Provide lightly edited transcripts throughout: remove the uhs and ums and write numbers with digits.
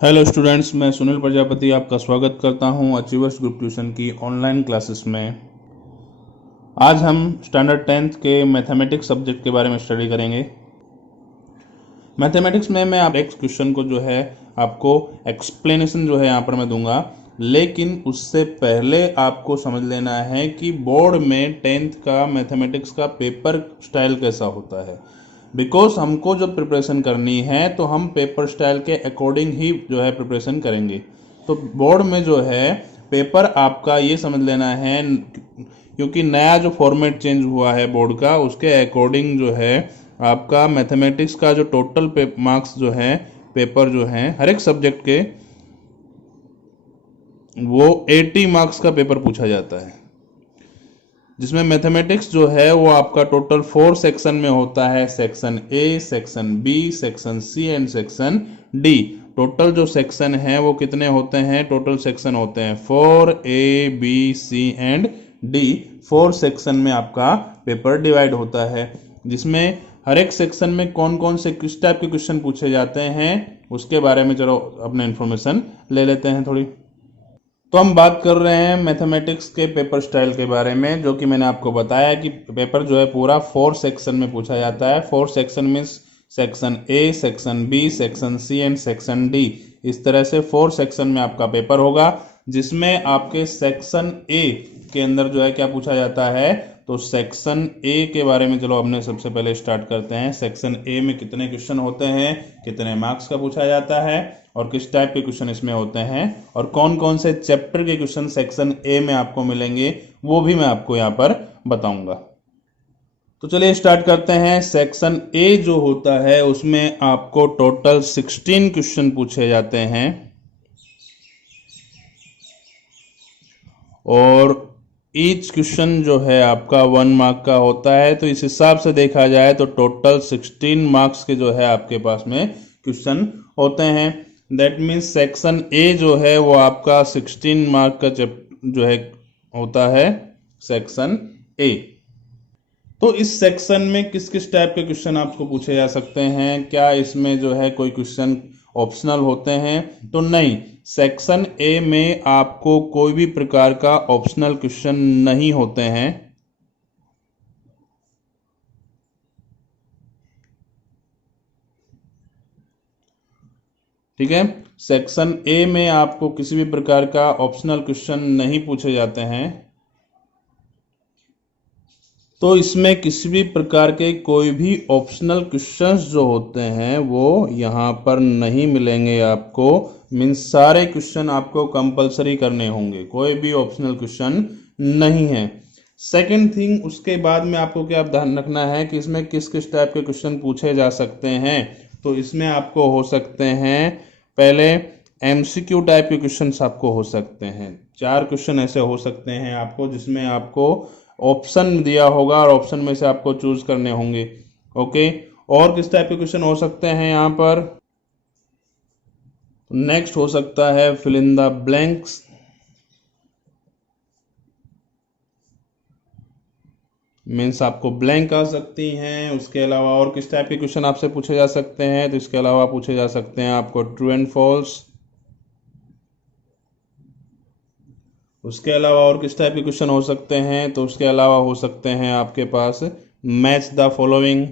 Hello students, मैं सुनील प्रजापति आपका स्वागत करता हूं अचीवर्स ग्रुप ट्यूशन की ऑनलाइन क्लासेस में। आज हम स्टैंडर्ड 10th के मैथमेटिक्स सब्जेक्ट के बारे में स्टडी करेंगे। मैथमेटिक्स में मैं आप एक क्वेश्चन को जो है आपको एक्सप्लेनेशन जो है यहाँ पर मैं दूंगा, लेकिन उससे पहले आपको समझ लेना है कि बोर्ड में 10th का मैथमेटिक्स का पेपर स्टाइल कैसा होता है। बिकॉज हमको जब प्रिपरेशन करनी है तो हम पेपर स्टाइल के अकॉर्डिंग ही जो है प्रिपरेशन करेंगे। तो बोर्ड में जो है पेपर आपका ये समझ लेना है, क्योंकि नया जो फॉर्मेट चेंज हुआ है बोर्ड का, उसके अकॉर्डिंग जो है आपका मैथमेटिक्स का जो टोटल मार्क्स जो है पेपर जो है हर एक सब्जेक्ट के, वो 80 मार्क्स का पेपर पूछा जाता है। जिसमें मैथमेटिक्स जो है वो आपका टोटल 4 सेक्शन में होता है। Section A, section B, section C and section D. Total जो सेक्शन है वो कितने होते हैं? टोटल सेक्शन होते हैं 4, A B C and D. 4 section में आपका पेपर डिवाइड होता है, जिसमें हर एक सेक्शन में कौन कौन से किस टाइप के क्वेश्चन पूछे जाते हैं उसके बारे में चलो अपने इन्फॉर्मेशन ले लेते हैं थोड़ी। तो हम बात कर रहे हैं मैथमेटिक्स के पेपर स्टाइल के बारे में, जो कि मैंने आपको बताया कि पेपर जो है पूरा 4 सेक्शन में पूछा जाता है। 4 section means section A, section B, section C and section D. इस तरह से 4 सेक्शन में आपका पेपर होगा, जिसमें आपके सेक्शन ए के अंदर जो है क्या पूछा जाता है। तो सेक्शन ए के बारे में चलो हमने सबसे पहले स्टार्ट करते हैं। सेक्शन ए में कितने क्वेश्चन होते हैं, कितने मार्क्स का पूछा जाता है और किस टाइप के क्वेश्चन इसमें होते हैं, और कौन कौन से चैप्टर के क्वेश्चन सेक्शन ए में आपको मिलेंगे वो भी मैं आपको यहाँ पर बताऊंगा। तो चलिए स्टार्ट करते हैं। सेक्शन ए जो होता है उसमें आपको टोटल 16 क्वेश्चन पूछे जाते हैं, और ईच क्वेश्चन जो है आपका 1 मार्क का होता है। तो इस हिसाब से देखा जाए तो टोटल 16 मार्क्स के जो है आपके पास में क्वेश्चन होते हैं। दैट मीन्स सेक्शन ए जो है वो आपका 16 मार्क का जो है होता है सेक्शन ए। तो इस सेक्शन में किस किस टाइप के क्वेश्चन आपको पूछे जा सकते हैं? क्या इसमें जो है कोई क्वेश्चन ऑप्शनल होते हैं? तो नहीं, सेक्शन ए में आपको कोई भी प्रकार का ऑप्शनल क्वेश्चन नहीं होते हैं। ठीक है, सेक्शन ए में आपको किसी भी प्रकार का ऑप्शनल क्वेश्चन नहीं पूछे जाते हैं। तो इसमें किसी भी प्रकार के कोई भी ऑप्शनल क्वेश्चंस जो होते हैं वो यहाँ पर नहीं मिलेंगे आपको। मीन्स सारे क्वेश्चन आपको कंपलसरी करने होंगे, कोई भी ऑप्शनल क्वेश्चन नहीं है। सेकंड थिंग, उसके बाद में आपको क्या ध्यान रखना है कि इसमें किस किस टाइप के क्वेश्चन पूछे जा सकते हैं। तो इसमें आपको हो सकते हैं, पहले एमसीक्यू टाइप के क्वेश्चंस आपको हो सकते हैं। 4 क्वेश्चन ऐसे हो सकते हैं आपको, जिसमें आपको ऑप्शन दिया होगा और ऑप्शन में से आपको चूज करने होंगे। ओके, और किस टाइप के क्वेश्चन हो सकते हैं यहाँ पर? नेक्स्ट हो सकता है fill in the blanks. Means आपको ब्लैंक आ सकती हैं। उसके अलावा और किस टाइप के क्वेश्चन आपसे पूछे जा सकते हैं? तो इसके अलावा पूछे जा सकते हैं आपको ट्रू एंड फॉल्स। उसके अलावा और किस टाइप के क्वेश्चन हो सकते हैं? तो उसके अलावा हो सकते हैं आपके पास मैच द फॉलोइंग।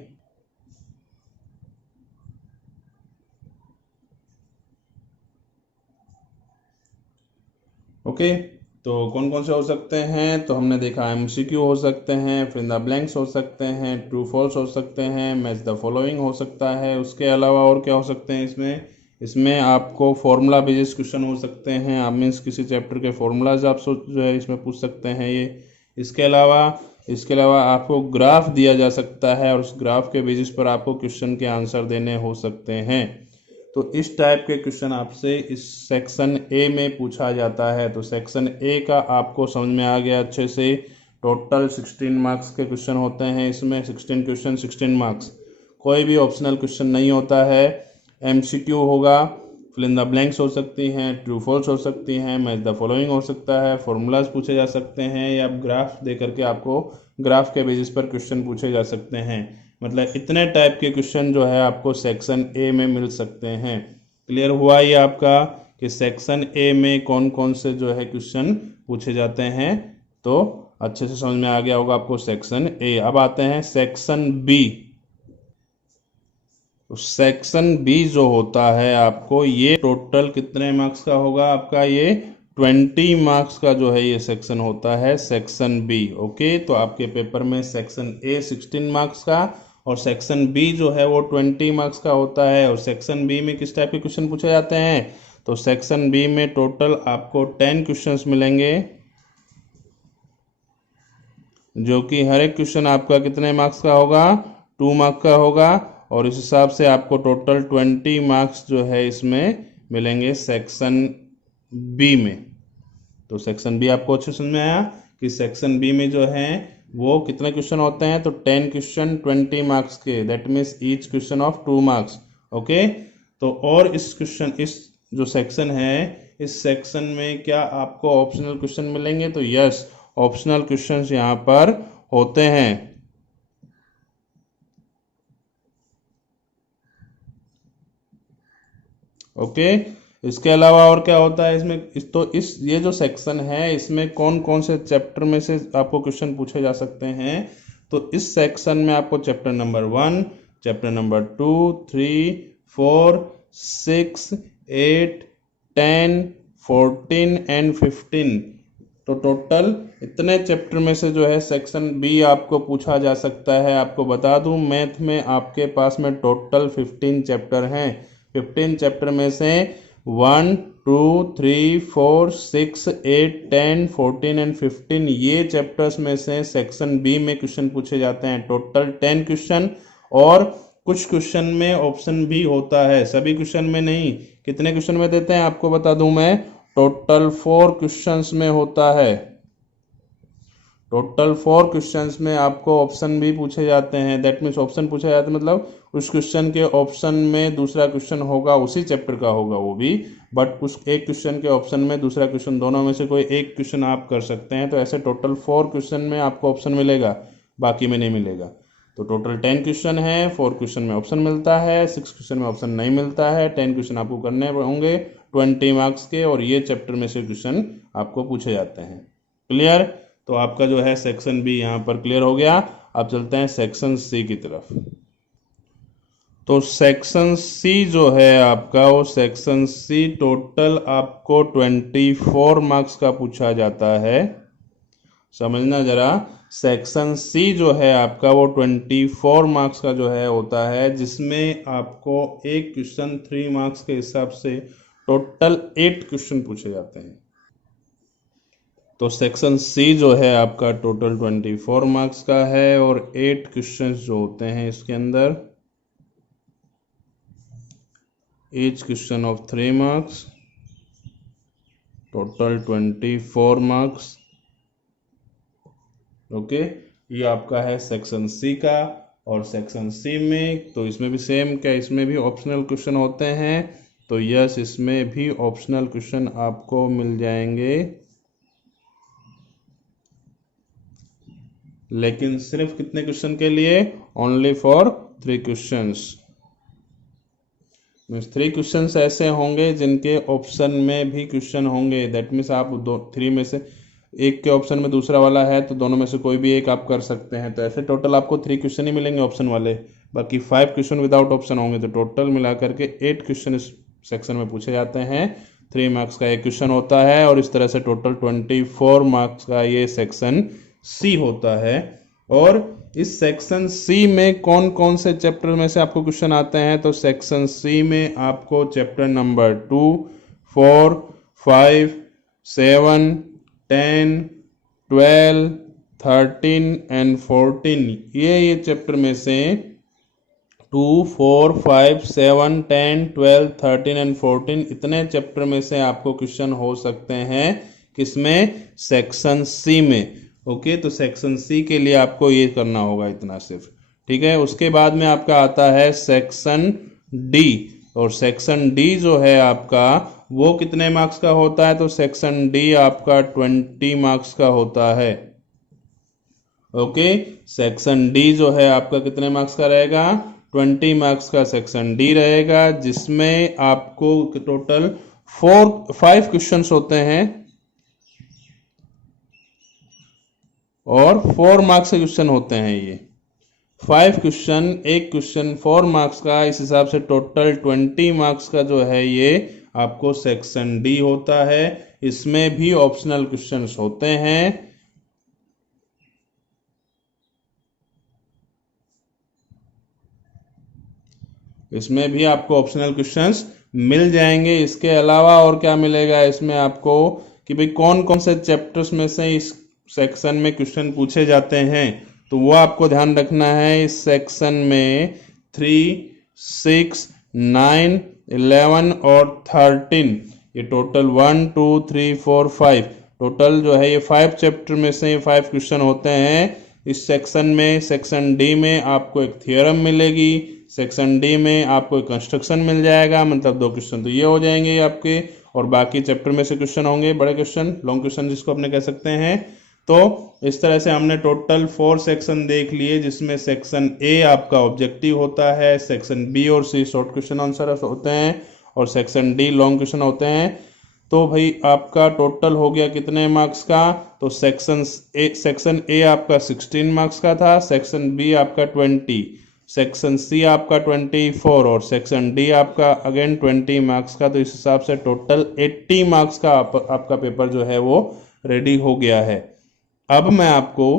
ओके, तो कौन कौन से हो सकते हैं? तो हमने देखा एमसीक्यू हो सकते हैं, फिर द ब्लैंक्स हो सकते हैं, ट्रू फॉल्स हो सकते हैं, मैच द फॉलोइंग हो सकता है। उसके अलावा और क्या हो सकते हैं इसमें? इसमें आपको फॉर्मूला बेस्ड क्वेश्चन हो सकते हैं। आप मीन्स किसी चैप्टर के फॉर्मूलाज आप जो है इसमें पूछ सकते हैं ये। इसके अलावा आपको ग्राफ दिया जा सकता है और उस ग्राफ के बेसिस पर आपको क्वेश्चन के आंसर देने हो सकते हैं। तो इस टाइप के क्वेश्चन आपसे इस सेक्शन ए में पूछा जाता है। तो सेक्शन ए का आपको समझ में आ गया अच्छे से। टोटल 16 मार्क्स के क्वेश्चन होते हैं इसमें। 16 क्वेश्चन 16 मार्क्स, कोई भी ऑप्शनल क्वेश्चन नहीं होता है। एमसीक्यू होगा, फिल इन द ब्लैंक्स हो सकती हैं, ट्रू फॉल्स हो सकती हैं, मैच द फॉलोइंग हो सकता है, फॉर्मूलाज पूछे जा सकते हैं, या ग्राफ दे करके आपको ग्राफ के बेसिस पर क्वेश्चन पूछे जा सकते हैं। मतलब इतने टाइप के क्वेश्चन जो है आपको सेक्शन ए में मिल सकते हैं। क्लियर हुआ ये आपका कि सेक्शन ए में कौन कौन से जो है क्वेश्चन पूछे जाते हैं। तो अच्छे से समझ में आ गया होगा आपको सेक्शन ए। अब आते हैं सेक्शन बी। तो सेक्शन बी जो होता है आपको, ये टोटल कितने मार्क्स का होगा आपका, ये 20 मार्क्स का जो है ये सेक्शन होता है सेक्शन बी। ओके, तो आपके पेपर में सेक्शन ए 16 मार्क्स का और सेक्शन बी जो है वो 20 मार्क्स का होता है। और सेक्शन बी में किस टाइप के क्वेश्चन पूछे जाते हैं, तो सेक्शन बी में टोटल आपको 10 क्वेश्चंस मिलेंगे, जो कि हर एक क्वेश्चन आपका कितने मार्क्स का होगा, 2 मार्क्स का होगा। और इस हिसाब से आपको टोटल 20 मार्क्स जो है इसमें मिलेंगे सेक्शन बी में। तो सेक्शन बी आपको अच्छे समझ में आया कि सेक्शन बी में जो है वो कितने क्वेश्चन होते हैं, तो 10 क्वेश्चन 20 मार्क्स के, that means each question of 2 marks. Okay, तो और इस जो सेक्शन है, इस सेक्शन में क्या आपको ऑप्शनल क्वेश्चन मिलेंगे, तो यस, ऑप्शनल क्वेश्चंस यहां पर होते हैं। ओके, इसके अलावा और क्या होता है इसमें, ये जो सेक्शन है इसमें कौन कौन से चैप्टर में से आपको क्वेश्चन पूछे जा सकते हैं, तो इस सेक्शन में आपको chapter number 1, chapter number 2, 3, 4, 6, 8, 10, 14 and 15, तो टोटल इतने चैप्टर में से जो है सेक्शन बी आपको पूछा जा सकता है। आपको बता दूं, मैथ में आपके पास में टोटल 15 चैप्टर हैं। 15 चैप्टर में से 1, 2, 3, 4, 6, 8, 10, 14 एंड 15 ये चैप्टर्स में से सेक्शन बी में क्वेश्चन पूछे जाते हैं, टोटल 10 क्वेश्चन। और कुछ क्वेश्चन में ऑप्शन भी होता है, सभी क्वेश्चन में नहीं। कितने क्वेश्चन में देते हैं आपको बता दूं मैं, टोटल 4 क्वेश्चंस में होता है। टोटल 4 क्वेश्चंस में आपको ऑप्शन भी पूछे जाते हैं, दैट मीन्स ऑप्शन पूछे जाते हैं मतलब उस क्वेश्चन के ऑप्शन में दूसरा क्वेश्चन होगा, उसी चैप्टर का होगा वो भी, बट उस एक क्वेश्चन के ऑप्शन में दूसरा क्वेश्चन, दोनों में से कोई एक क्वेश्चन आप कर सकते हैं। तो ऐसे टोटल 4 क्वेश्चन में आपको ऑप्शन मिलेगा, बाकी में नहीं मिलेगा। तो टोटल 10 क्वेश्चन है, 4 क्वेश्चन में ऑप्शन मिलता है, 6 क्वेश्चन में ऑप्शन नहीं मिलता है। 10 क्वेश्चन आपको करने होंगे 20 मार्क्स के, और ये चैप्टर में से क्वेश्चन आपको पूछे जाते हैं। क्लियर, तो आपका जो है सेक्शन बी यहाँ पर क्लियर हो गया। अब चलते हैं सेक्शन सी की तरफ। तो सेक्शन सी जो है आपका, वो सेक्शन सी टोटल आपको 24 मार्क्स का पूछा जाता है। समझना जरा, सेक्शन सी जो है आपका वो 24 मार्क्स का जो है होता है, जिसमें आपको एक क्वेश्चन 3 मार्क्स के हिसाब से टोटल 8 क्वेश्चन पूछे जाते हैं। तो सेक्शन सी जो है आपका टोटल 24 मार्क्स का है, और 8 क्वेश्चंस जो होते हैं इसके अंदर, each question of 3 marks, total 24 marks. Okay, ये आपका है सेक्शन सी का। और सेक्शन सी में तो इसमें भी सेम, क्या इसमें भी ऑप्शनल क्वेश्चन होते हैं, तो यस, इसमें भी ऑप्शनल क्वेश्चन आपको मिल जाएंगे, लेकिन सिर्फ कितने क्वेश्चन के लिए, only for 3 questions. Means 3 questions ऐसे होंगे जिनके ऑप्शन में भी क्वेश्चन होंगे, दैट मीन्स आप 3 में से एक के ऑप्शन में दूसरा वाला है, तो दोनों में से कोई भी एक आप कर सकते हैं। तो ऐसे टोटल आपको 3 क्वेश्चन ही मिलेंगे ऑप्शन वाले, बाकी 5 क्वेश्चन विदाउट ऑप्शन होंगे। तो टोटल मिलाकर के 8 क्वेश्चन इस सेक्शन में पूछे जाते हैं। 3 मार्क्स का एक क्वेश्चन होता है, और इस तरह से टोटल 24 मार्क्स का ये सेक्शन सी होता है। और इस सेक्शन सी में कौन कौन से चैप्टर में से आपको क्वेश्चन आते हैं, तो सेक्शन सी में आपको चैप्टर नंबर 2, 4, 5, 7, 10, 12, 13 एंड 14 ये चैप्टर में से 2, 4, 5, 7, 10, 12, 13 एंड 14 इतने चैप्टर में से आपको क्वेश्चन हो सकते हैं, किसमें, सेक्शन सी में। ओके, तो सेक्शन सी के लिए आपको ये करना होगा इतना सिर्फ, ठीक है। उसके बाद में आपका आता है सेक्शन डी, और सेक्शन डी जो है आपका वो कितने मार्क्स का होता है, तो सेक्शन डी आपका 20 मार्क्स का होता है। ओके, सेक्शन डी जो है आपका कितने मार्क्स का रहेगा, 20 मार्क्स का सेक्शन डी रहेगा, जिसमें आपको टोटल 5 क्वेश्चंस होते हैं और 4 मार्क्स के क्वेश्चन होते हैं। ये 5 क्वेश्चन, एक क्वेश्चन 4 मार्क्स का, इस हिसाब से टोटल 20 मार्क्स का जो है ये आपको सेक्शन डी होता है। इसमें भी ऑप्शनल क्वेश्चंस होते हैं। इसमें भी आपको ऑप्शनल क्वेश्चंस मिल जाएंगे। इसके अलावा और क्या मिलेगा इसमें आपको कि भाई कौन कौन से चैप्टर्स में से इस सेक्शन में क्वेश्चन पूछे जाते हैं, तो वो आपको ध्यान रखना है। इस सेक्शन में 3, 6, 9, 11 और 13, ये टोटल 1, 2, 3, 4, 5 टोटल जो है ये 5 चैप्टर में से ये 5 क्वेश्चन होते हैं इस सेक्शन में। सेक्शन डी में आपको एक थ्योरम मिलेगी, सेक्शन डी में आपको एक कंस्ट्रक्शन मिल जाएगा, मतलब 2 क्वेश्चन तो ये हो जाएंगे आपके, और बाकी चैप्टर में से क्वेश्चन होंगे बड़े क्वेश्चन, लॉन्ग क्वेश्चन जिसको अपने कह सकते हैं। तो इस तरह से हमने टोटल 4 सेक्शन देख लिए, जिसमें सेक्शन ए आपका ऑब्जेक्टिव होता है, सेक्शन बी और सी शॉर्ट क्वेश्चन आंसर होते हैं, और सेक्शन डी लॉन्ग क्वेश्चन होते हैं। तो भाई आपका टोटल हो गया कितने मार्क्स का, तो सेक्शन ए आपका 16 मार्क्स का था, सेक्शन बी आपका 20, सेक्शन सी आपका 24 और सेक्शन डी आपका अगेन 20 मार्क्स का। तो इस हिसाब से टोटल 80 मार्क्स का आपका पेपर जो है वो रेडी हो गया है। अब मैं आपको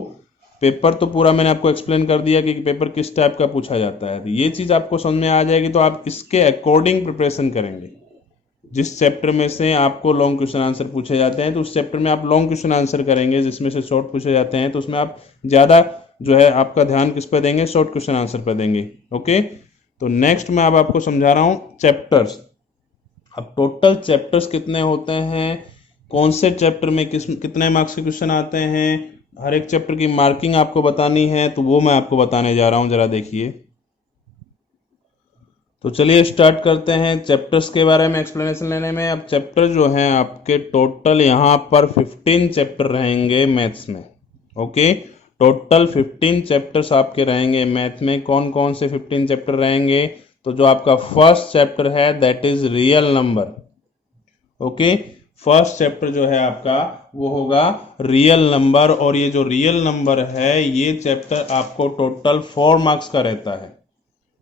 पेपर तो पूरा मैंने आपको एक्सप्लेन कर दिया कि पेपर किस टाइप का पूछा जाता है, तो ये चीज़ आपको समझ में आ जाएगी। तो आप इसके अकॉर्डिंग प्रिपरेशन करेंगे। जिस चैप्टर में से आपको लॉन्ग क्वेश्चन आंसर पूछे जाते हैं तो उस चैप्टर में आप लॉन्ग क्वेश्चन आंसर करेंगे, जिसमें से शॉर्ट पूछे जाते हैं तो उसमें आप ज़्यादा जो है आपका ध्यान किस पर देंगे, शॉर्ट क्वेश्चन आंसर पर देंगे। ओके, तो नेक्स्ट मैं अब आपको समझा रहा हूँ चैप्टर्स। अब टोटल चैप्टर्स कितने होते हैं, कौन से चैप्टर में कितने मार्क्स के क्वेश्चन आते हैं, हर एक चैप्टर की मार्किंग आपको बतानी है, तो वो मैं आपको बताने जा रहा हूँ, जरा देखिए। तो चलिए स्टार्ट करते हैं चैप्टर्स के बारे में एक्सप्लेनेशन लेने में। अब चैप्टर जो हैं आपके टोटल यहाँ पर 15 चैप्टर रहेंगे मैथ्स में। ओके, टोटल 15 चैप्टर्स आपके रहेंगे मैथ में। कौन कौन से 15 चैप्टर रहेंगे, तो जो आपका फर्स्ट चैप्टर है that is real number. Okay, first chapter जो है आपका वो होगा रियल नंबर, और ये जो रियल नंबर है ये चैप्टर आपको टोटल 4 मार्क्स का रहता है।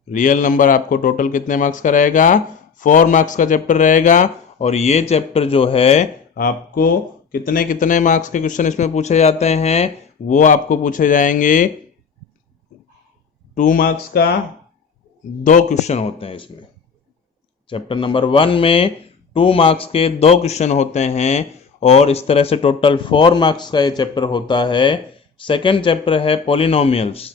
रियल नंबर आपको टोटल कितने मार्क्स का रहेगा, 4 मार्क्स का चैप्टर रहेगा। और ये चैप्टर जो है आपको कितने कितने मार्क्स के क्वेश्चन इसमें पूछे जाते हैं, वो आपको पूछे जाएंगे 2 मार्क्स का 2 क्वेश्चन होते हैं इसमें। चैप्टर नंबर 1 में 2 मार्क्स के 2 क्वेश्चन होते हैं, और इस तरह से टोटल 4 मार्क्स का ये चैप्टर होता है। सेकेंड चैप्टर है पॉलिनोमियल्स।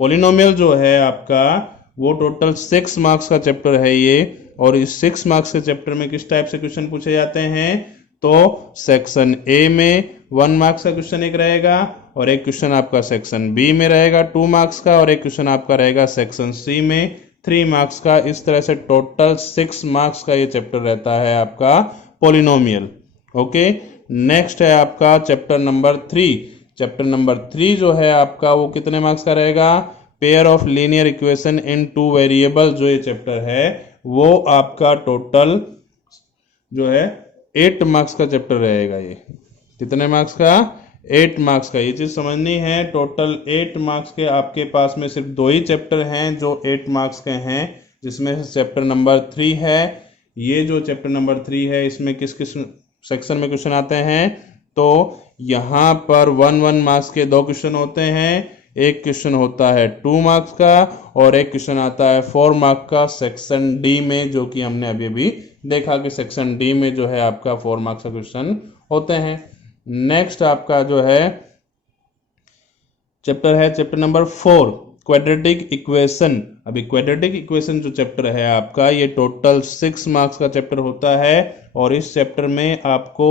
पॉलिनोमियल जो है आपका वो टोटल 6 मार्क्स का चैप्टर है ये, और इस 6 मार्क्स के चैप्टर में किस टाइप से क्वेश्चन पूछे जाते हैं, तो सेक्शन ए में 1 मार्क्स का क्वेश्चन एक रहेगा, और एक क्वेश्चन आपका सेक्शन बी में रहेगा 2 मार्क्स का, और एक क्वेश्चन आपका रहेगा सेक्शन सी में 3 मार्क्स का। इस तरह से टोटल 6 मार्क्स का ये चैप्टर रहता है आपका पॉलिनोमियल। ओके, नेक्स्ट है आपका चैप्टर नंबर 3। चैप्टर नंबर 3 जो है आपका वो कितने मार्क्स का रहेगा, pair of linear equation in 2 variable. जो ये चैप्टर है वो आपका टोटल जो है 8 मार्क्स का चैप्टर रहेगा। ये कितने मार्क्स का, 8 मार्क्स का। ये चीज समझनी है, टोटल 8 मार्क्स के आपके पास में सिर्फ 2 ही चैप्टर हैं जो 8 मार्क्स के हैं, जिसमें से चैप्टर नंबर 3 है। ये जो चैप्टर नंबर 3 है इसमें किस किस सेक्शन में क्वेश्चन आते हैं, तो यहाँ पर 1 मार्क्स के 2 क्वेश्चन होते हैं। एक क्वेश्चन होता है 2 मार्क्स का, और एक क्वेश्चन आता है 4 मार्क्स का सेक्शन डी में, जो कि हमने अभी अभी देखा कि सेक्शन डी में जो है आपका 4 मार्क्स का क्वेश्चन होते हैं। नेक्स्ट आपका जो है चैप्टर है चैप्टर नंबर 4 क्वाड्रेटिक इक्वेशन। अभी क्वाड्रेटिक इक्वेशन जो चैप्टर है आपका ये टोटल 6 मार्क्स का चैप्टर होता है, और इस चैप्टर में आपको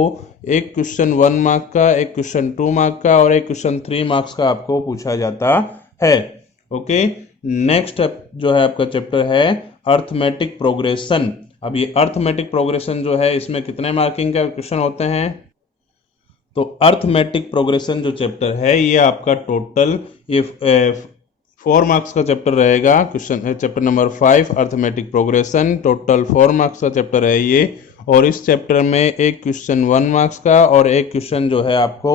एक क्वेश्चन 1 मार्क का, एक क्वेश्चन 2 मार्क का, और एक क्वेश्चन 3 मार्क्स का आपको पूछा जाता है। ओके, नेक्स्ट जो है आपका चैप्टर है अर्थमेटिक प्रोग्रेशन। अब ये अर्थमेटिक प्रोग्रेशन जो है इसमें कितने मार्किंग का क्वेश्चन होते हैं, तो अर्थमेटिक प्रोग्रेशन जो चैप्टर है ये आपका टोटल ये 4 मार्क्स का चैप्टर रहेगा। Question chapter number 5 arithmetic progression, total 4 marks का चैप्टर है ये। और इस चैप्टर में एक क्वेश्चन 1 मार्क्स का और एक क्वेश्चन जो है आपको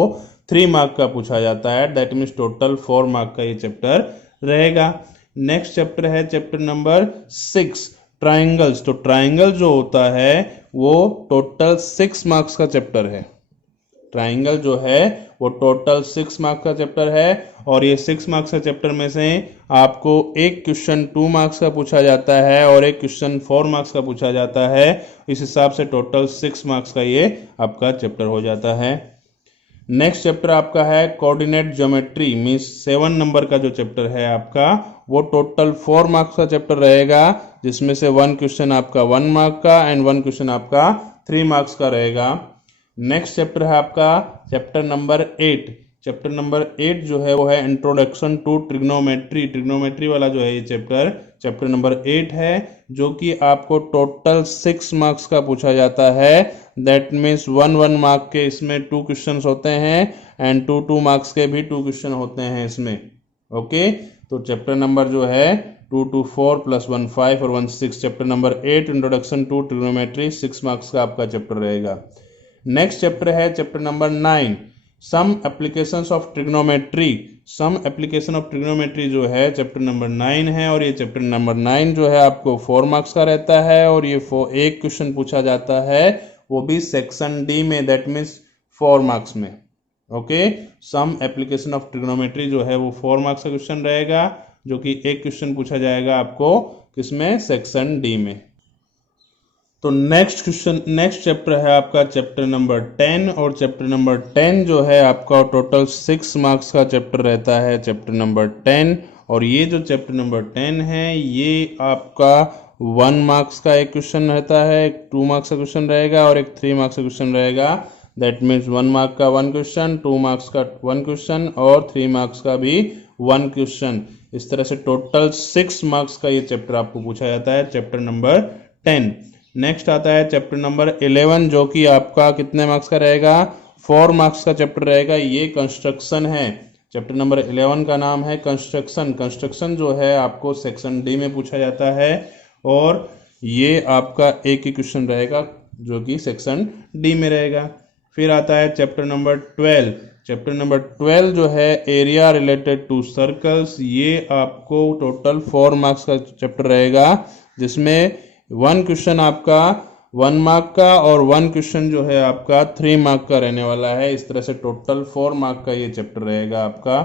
3 मार्क का पूछा जाता है। दैट मीन्स टोटल 4 मार्क का ये चैप्टर रहेगा। नेक्स्ट चैप्टर है चैप्टर नंबर 6 ट्राइंगल्स। तो ट्राइंगल जो होता है वो टोटल 6 मार्क्स का चैप्टर है। ट्राइंगल जो है वो टोटल 6 मार्क्स का चैप्टर है और ये 6 मार्क्स का चैप्टर में से आपको एक क्वेश्चन 2 मार्क्स का पूछा जाता है और एक क्वेश्चन 4 मार्क्स का पूछा जाता है। इस हिसाब से टोटल 6 मार्क्स का ये आपका चैप्टर हो जाता है। नेक्स्ट चैप्टर आपका है कोऑर्डिनेट ज्योमेट्री, मींस 7 नंबर का जो चैप्टर है आपका वो टोटल 4 मार्क्स का चैप्टर रहेगा, जिसमें से 1 क्वेश्चन आपका 1 मार्क का एंड 1 क्वेश्चन आपका 3 मार्क्स का रहेगा। नेक्स्ट चैप्टर है आपका चैप्टर नंबर 8। चैप्टर नंबर 8 जो है वो है इंट्रोडक्शन टू ट्रिग्नोमेट्री। ट्रिग्नोमेट्री वाला जो है ये चैप्टर नंबर 8 है, जो कि आपको टोटल 6 मार्क्स का पूछा जाता है। दैट मीन्स 1 मार्क के इसमें 2 क्वेश्चंस होते हैं एंड 2 मार्क्स के भी 2 क्वेश्चन होते हैं इसमें। ओके, तो चैप्टर नंबर जो है 2 4 प्लस 1 5 और 1 6। Chapter number 8 introduction to trigonometry 6 marks का आपका चैप्टर रहेगा। नेक्स्ट चैप्टर है chapter number 9 some applications of trigonometry. Some application of trigonometry जो है चैप्टर नंबर 9 है और ये चैप्टर नंबर 9 जो है आपको 4 मार्क्स का रहता है और ये एक क्वेश्चन पूछा जाता है वो भी सेक्शन डी में, दैट मीन्स 4 मार्क्स में। Okay, some application of trigonometry जो है वो 4 मार्क्स का क्वेश्चन रहेगा, जो कि एक क्वेश्चन पूछा जाएगा आपको किसमें, सेक्शन डी में। तो नेक्स्ट चैप्टर है आपका चैप्टर नंबर 10 और चैप्टर नंबर 10 जो है आपका टोटल 6 मार्क्स का चैप्टर रहता है, चैप्टर नंबर 10। और ये जो चैप्टर नंबर 10 है ये आपका 1 मार्क्स का एक क्वेश्चन रहता है, एक 2 मार्क्स का क्वेश्चन रहेगा और एक 3 मार्क्स का क्वेश्चन रहेगा। दैट मीन्स 1 मार्क का 1 क्वेश्चन, 2 मार्क्स का 1 क्वेश्चन और 3 मार्क्स का भी 1 क्वेश्चन। इस तरह से टोटल 6 मार्क्स का ये चैप्टर आपको पूछा जाता है, चैप्टर नंबर 10। नेक्स्ट आता है चैप्टर नंबर 11 जो कि आपका कितने मार्क्स का रहेगा, 4 मार्क्स का चैप्टर रहेगा। ये कंस्ट्रक्शन है। चैप्टर नंबर 11 का नाम है कंस्ट्रक्शन। कंस्ट्रक्शन जो है आपको सेक्शन डी में पूछा जाता है और ये आपका एक ही क्वेश्चन रहेगा जो कि सेक्शन डी में रहेगा। फिर आता है चैप्टर नंबर 12। चैप्टर नंबर 12 जो है एरिया रिलेटेड टू सर्कल्स। ये आपको टोटल 4 मार्क्स का चैप्टर रहेगा, जिसमें 1 क्वेश्चन आपका 1 मार्क का और 1 क्वेश्चन जो है आपका 3 मार्क का रहने वाला है। इस तरह से टोटल 4 मार्क का ये चैप्टर रहेगा आपका।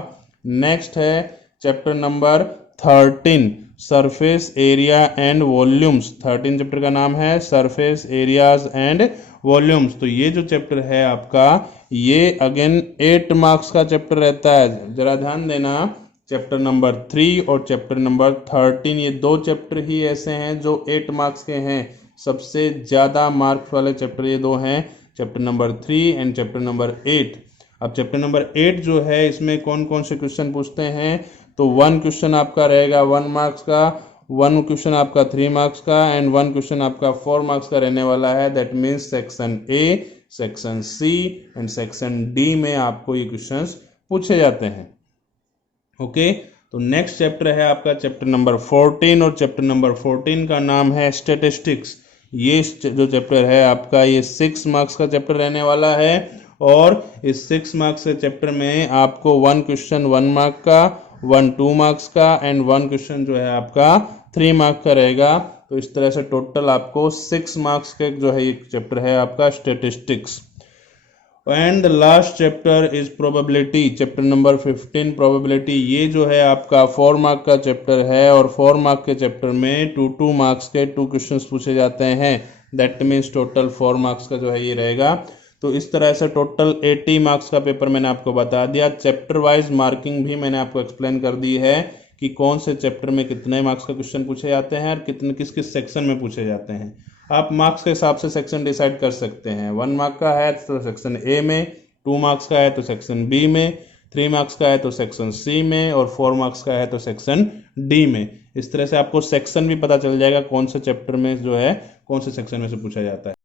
नेक्स्ट है chapter number 13 surface area and volumes. 13 chapter का नाम है सरफेस एरियाज एंड वॉल्यूम्स। तो ये जो चैप्टर है आपका ये अगेन 8 मार्क्स का चैप्टर रहता है। जरा ध्यान देना, चैप्टर नंबर 3 और चैप्टर नंबर 13 ये 2 चैप्टर ही ऐसे हैं जो 8 मार्क्स के हैं। सबसे ज़्यादा मार्क्स वाले चैप्टर ये 2 हैं, chapter number 3 and chapter number 8। अब चैप्टर नंबर 8 जो है इसमें कौन कौन से क्वेश्चन पूछते हैं, तो 1 क्वेश्चन आपका रहेगा 1 मार्क्स का, 1 क्वेश्चन आपका 3 मार्क्स का एंड 1 क्वेश्चन आपका 4 मार्क्स का रहने वाला है। That means section A, section C and section D में आपको ये क्वेश्चन पूछे जाते हैं। ओके, तो नेक्स्ट चैप्टर है आपका चैप्टर नंबर 14 और चैप्टर नंबर 14 का नाम है स्टैटिस्टिक्स। ये जो चैप्टर है आपका ये 6 मार्क्स का चैप्टर रहने वाला है और इस 6 मार्क्स के चैप्टर में आपको 1 क्वेश्चन 1 मार्क का, 1 2 मार्क्स का एंड 1 क्वेश्चन जो है आपका 3 मार्क का रहेगा। तो इस तरह से टोटल आपको 6 मार्क्स के जो है ये चैप्टर है आपका statistics. And the last chapter is probability. Chapter number 15 probability. ये जो है आपका 4 मार्क का चैप्टर है और 4 मार्क के चैप्टर में 2 मार्क्स के 2 क्वेश्चंस पूछे जाते हैं। दैट मीन्स टोटल 4 मार्क्स का जो है ये रहेगा। तो इस तरह से टोटल 80 मार्क्स का पेपर मैंने आपको बता दिया। चैप्टर वाइज मार्किंग भी मैंने आपको एक्सप्लेन कर दी है कि कौन से चैप्टर में कितने मार्क्स का क्वेश्चन पूछे जाते हैं और कितने किस किस सेक्शन में पूछे जाते हैं। आप मार्क्स के हिसाब से सेक्शन डिसाइड कर सकते हैं। 1 मार्क का है तो सेक्शन ए में, 2 मार्क्स का है तो सेक्शन बी में, 3 मार्क्स का है तो सेक्शन सी में और 4 मार्क्स का है तो सेक्शन डी में। इस तरह से आपको सेक्शन भी पता चल जाएगा कौन से चैप्टर में जो है कौन से सेक्शन में से पूछा जाता है।